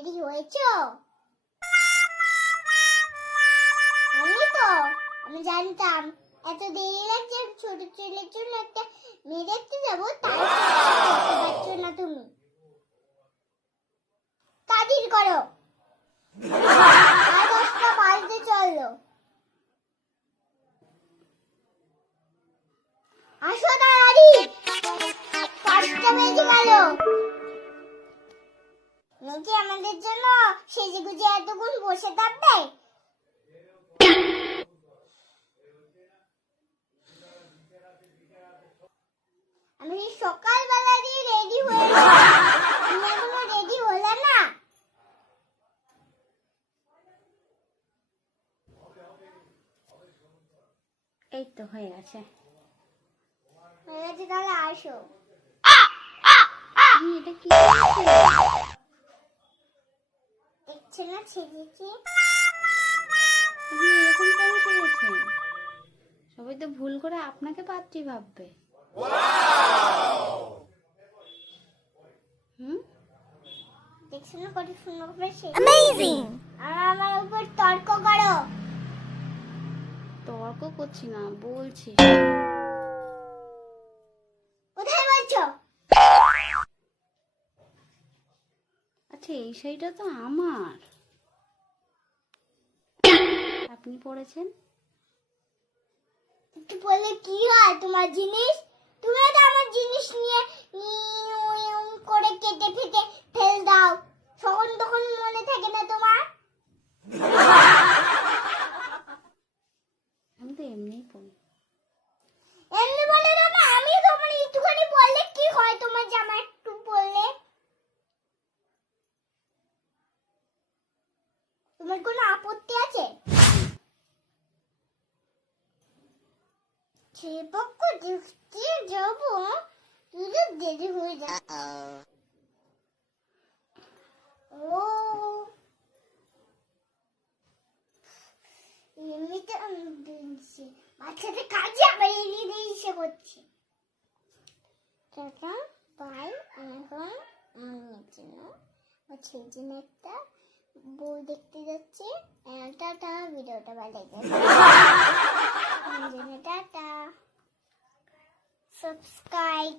Ready হয়েছো? আমি তো, আমি জানতাম এত দেরি লাগছে ছোট ছেলের জন্য একটা মেয়ে দেখতে যাব, তাই না তুমি। তাড়াতাড়ি করো। দশটা চলল। আসো আমাদের জন্য সেজে গুজে এতক্ষণ বসে থাকবে আমি সকালবেলা দিয়ে রেডি হয়ে তুমি এখনও রেডি হলে না? এই তো হয়ে গেছে। হয়ে গেছে তাহলে আসো। এটা কি করছ? না ছেড়েছি এরকম কেন করেছেন? সবাই তো ভুল করে আপনাকে পাত্রী ভাববে। হুম? দেখছ না কত সুন্দর করে অ্যামেজিং আর আমার উপর তর্ক করো। তর্ক করছি না বলছি। আচ্ছা এই শাড়িটা তো আমার। আপনি পড়েছেন? একটু বললে কি হয় তোমার জিনিস? তুমি তো আমার জিনিস নিয়ে ইউ ইউ করে কেটে ফেটে ফেল দাও তখন তখন মনে থাকে না তোমার আমি তো এমনিই পরি এমনি বলে দাও না আমি তোমার একটুখানি বললে কি হয় তোমার জামা একটু বললে তোমার কোনো আপত্তি আছে? সে পক্ষ দেখতে যাব তুই দেরি হয়ে যা ও। এমনিতে দিচ্ছি বাচ্চাদের কাজে আবার এড়িয়ে দিয়ে ইসে করছে। টাটা, বাই এখন আমি জন্য ছেলের জন্য একটা বই দেখতে যাচ্ছি। আহ, টাটা ভিডিওটা ভালো আমার টাটা। সাবস্ক্রাইব